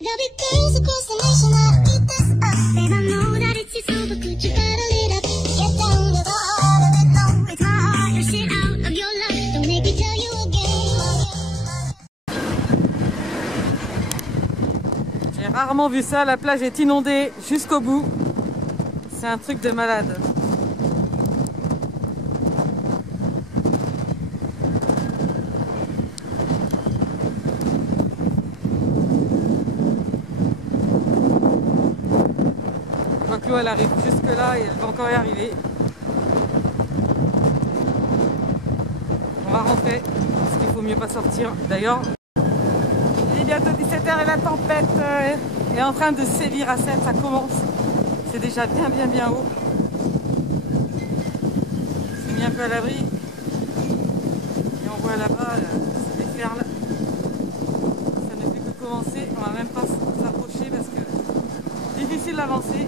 J'ai rarement vu ça, la plage est inondée jusqu'au bout. C'est un truc de malade. Je vois que l'eau elle arrive jusque là et elle va encore y arriver. On va rentrer parce qu'il faut mieux pas sortir. D'ailleurs, il est bientôt 17h et la tempête est en train de sévir à 7, ça commence. C'est déjà bien haut. C'est mis un peu à l'abri. Et on voit là-bas, c'est des perles. Ça ne fait que commencer. On va même pas s'approcher parce que difficile d'avancer.